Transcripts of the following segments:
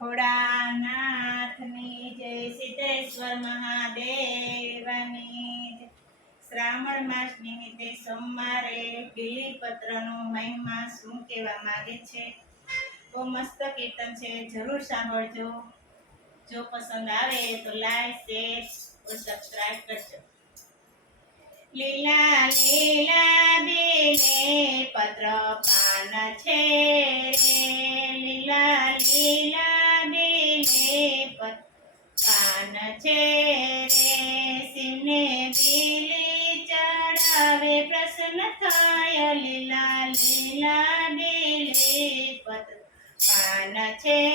ખોડાનાથની જય સિદ્ધેશ્વર મહાદેવની. શ્રાવણ માસ નિમિત્તે સોમવારે બીલીપત્રનો મહિમા શું કહેવા માગે છે? બહુ મસ્ત કીર્તન છે, જરૂર સાંભળજો. જો પસંદ આવે તો લાઈક, શેર ઓ સબસ્ક્રાઇબ કરજો. લીલા લીલા બેલે પત્ર પાન છે લીલા લીલા પત્ર પાન છે રે સિને બીલી ચડાવે પ્રસન્ન થાય લીલા લીલા દિલે પત્ર પાન છે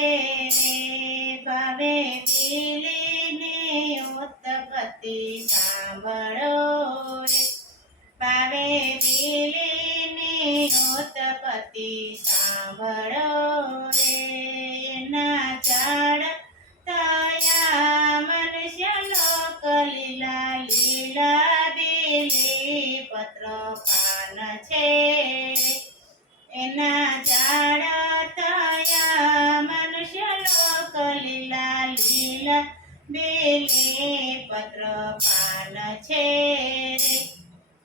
પાન છે. રે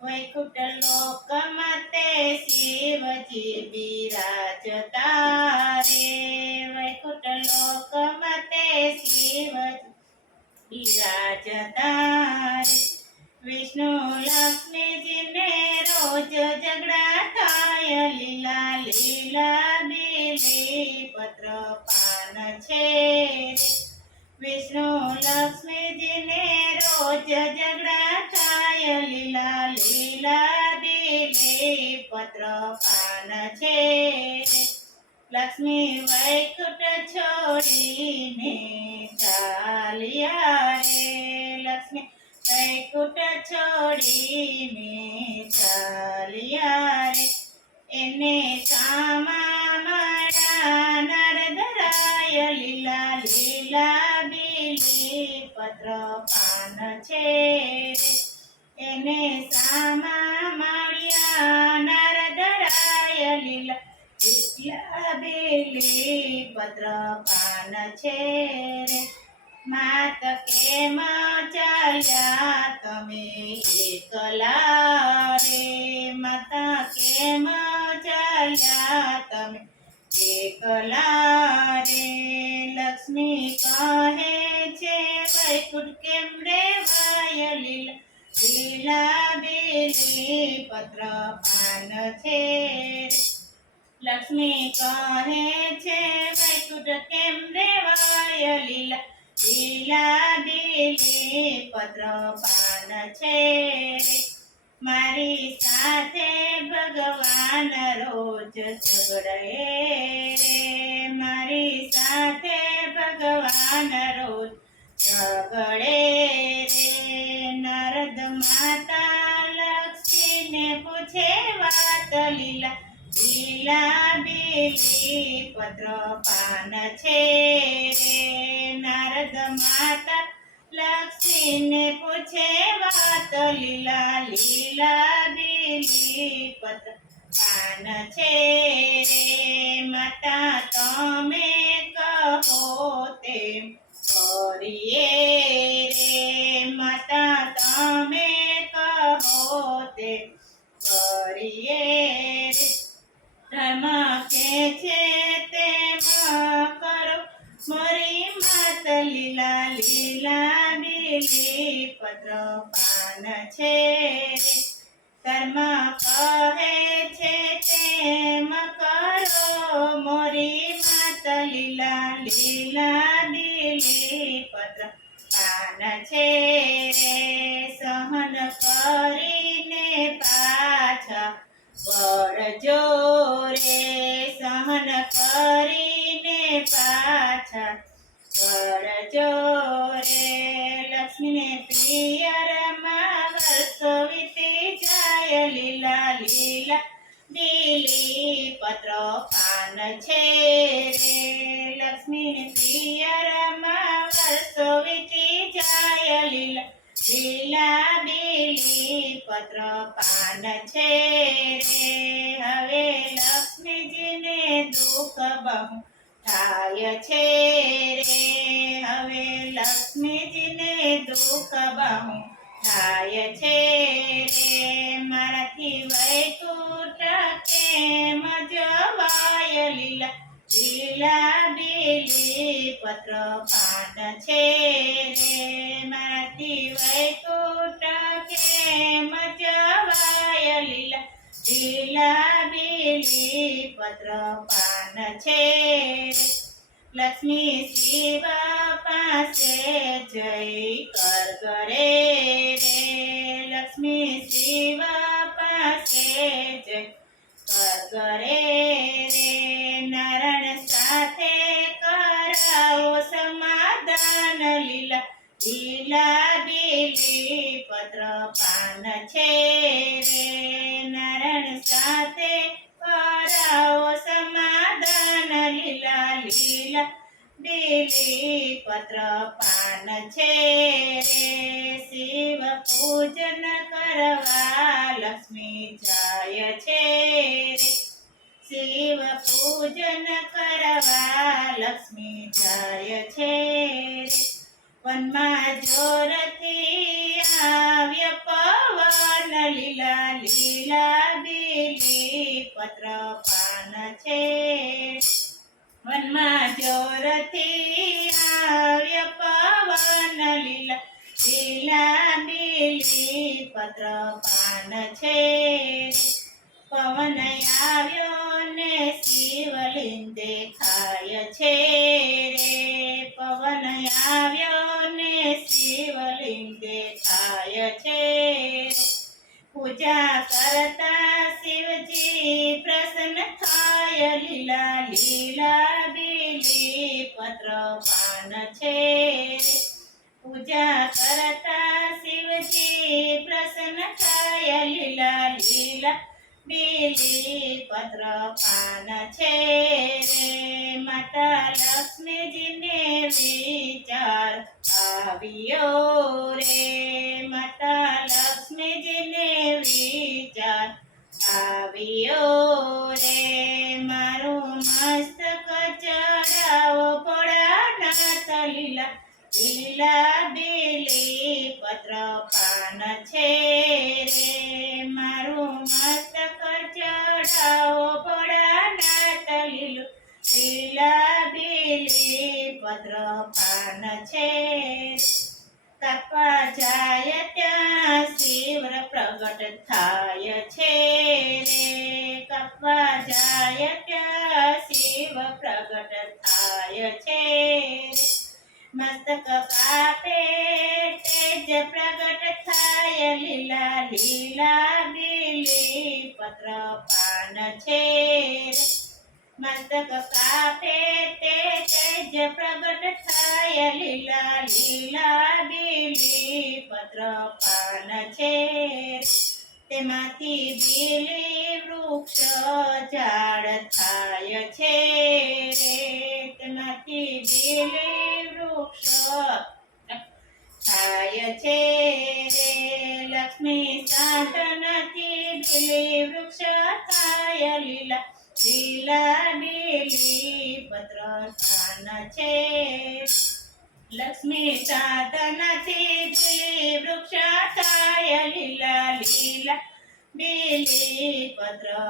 વૈકુંઠ લોકમાં તે શિવજી બિરાજતા રે વૈકુંઠ લોકમાં તે શિવજી બિરાજતા રે વિષ્ણુ લક્ષ્મીજીને રોજ ઝઘડા થાય. લીલા લીલા બેલી પત્ર પાન છે. વિષ્ણુ લક્ષ્મીજીને રોજ ઝઘડા થાય લીલા લીલા બેલી પત્ર પાન છે. લક્ષ્મી વૈકુટ છોડીને ચાલ્યા રે. લક્ષ્મી વૈકુટ છોડીને ચાલ્યા રે. એને સામા નર ધરાય લીલા લીલા બીલી પત્ર પાન છે રે એને સામા મળ્યા નરદરાય લીલા લીલા બેલી પત્ર પાન છે રે માત કેમાં ચાલ્યા તમે એકલા રે માતા કેમ ચાલ્યા તમે એકલા રે લક્ષ્મી કહે કેમ રે વાય લીલા લીલા બેલી પત્ર પાન છે લક્ષ્મી કહે છે વૈકુંઠ કેમ રેવાય લીલા લીલા બેલી પત્ર પાન છે મારી સાથે ભગવાન રોજ ઝઘડે મારી સાથે ભગવાન રોજ ઝઘડે રે, નારદ માતા લક્ષ્મીને પૂછે વાત લીલા લીલા બીલી પત્ર પાન છે રે, નારદ માતા લક્ષ્મીને પૂછે વાત લીલા લીલા બીલી પત્ર પાન છે રે, માતા તમે પત્ર પાન છે. ધર્મ કહે છે તેમ કરો મોરી માત લીલા લીલા બેલી પત્ર પાન છે. સહન કરીને પાછા વળજો રે સહન કરીને પાછા વળજો રે લક્ષ્મીને પિયરમાં વર્ષો વીતી જાય લીલા લીલા લીલી પત્ર પાન છે રે. લક્ષ્મીને પિયરમાં વર્ષો વીતી જાય લીલા લીલા બેલી પત્ર પાન છે રે. હવે લક્ષ્મીજીને દુઃખ બહુ થાય છે રે. હવે લક્ષ્મીજીને દુઃખ બહુ થાય છે રે. મારાથી વૈકુટ કેમ જવાય લીલા લીલા બીલી પત્ર પાન છે રે. મારાથી વૈકુટ કેમ જવાય લીલા લીલા બીલી પત્ર પાન છે. લક્ષ્મી શિવ પાસે જય કર કરે રે. લક્ષ્મી શિવ પાસે જય કર કરે રે. નારાયણ સાથે કરાવો સમાધાન લીલા લીલા બીલી પત્ર પાન છે રે. નારાયણ સાથે કરાવો લીલા બીલી પત્ર પાન છે રે. શિવ પૂજન કરવા લક્ષ્મી જાય છે રે. શિવ પૂજન કરવા લક્ષ્મી જાય છે વનમાં જોરથી આવ્ય પવન, લીલા લીલા બીલી પત્ર પાન છે જોરથી આવ્ય પવન લીલા લીલા લીલી પત્ર પાન છે. બીલી પત્ર પાન છે રે માતા લક્ષ્મીજીને વિચાર આવ્યો રે. માતા લક્ષ્મીજીને વિચાર આવ્યો રે. મારું મસ્તક ચડાવો ભોળાનાથ લીલા લીલા બીલી પત્ર પાન છે પાન છે. કાપવા જાય ત્યાં શિવર પ્રગટ થાય છે રે. જાય ત્યાં શિવ પ્રગટ થાય છે મસ્તક કાપે તેજ પ્રગટ થાય, લીલા લીલા બીલી પત્ર પાન છે મસ્તક કાપે તે તેજ પ્રગટ થાય. લીલા લીલા બીલી પત્ર પાન છે. તેમાંથી બીલી વૃક્ષ ઝાડ થાય છે. તેમાંથી બીલી વૃક્ષ થાય છે. લક્ષ્મી સાધનથી બીલી વૃક્ષ થાય. લીલા લીલા બીલી પત્ર સ્થાન લક્ષ્મી છે. બીલી વૃક્ષ થાય લીલા લીલા. બીલી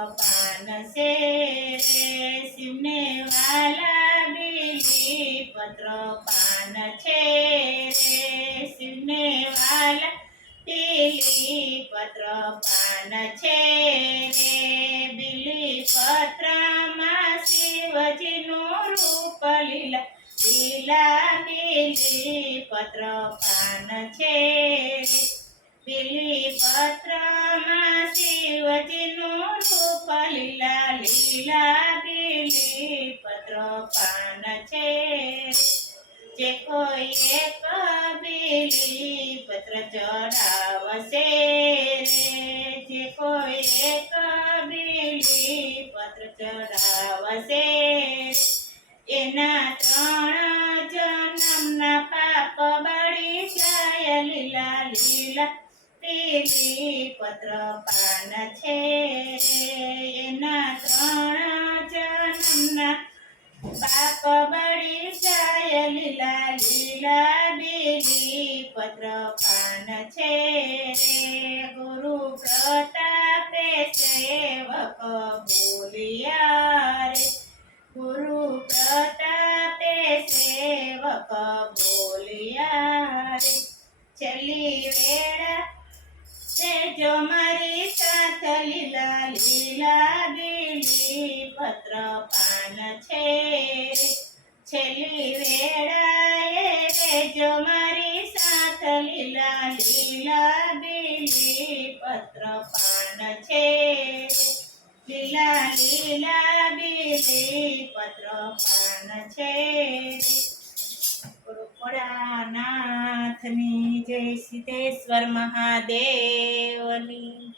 પાન છે. શિવને વાલા બીલી પત્ર પાન છે. શિવને વાલા બીલી પત્ર પાન છે રે બીલી પત્રમાં શિવજીનું રૂપ લીલા લીલા બીલી પત્ર પાન છે બીલી પત્રમાં શિવજીનું રૂપ લીલા લીલા બીલી પત્ર પાન છે જે કોઈ એક બીલી પત્ર ચડાવશે રે. જે કોઈ એક બીલી પત્ર ચડાવશે એના ત્રણ જન્મના પાપ બળી જાય લીલા લીલા પીલી પત્ર પાન છે. એના ત્રણ જન્મના પાપ બળી જાય લીલા લીલા બીલી પત્ર પાન છે. ગુરુ પ્રતાપે સેવક બોલિયા રે લીલા લીલા પત્ર પાન છે લીલા લીલા બેલી પત્ર પાન છે રે. ભોળાનાથની જય સિદ્ધેશ્વર મહાદેવની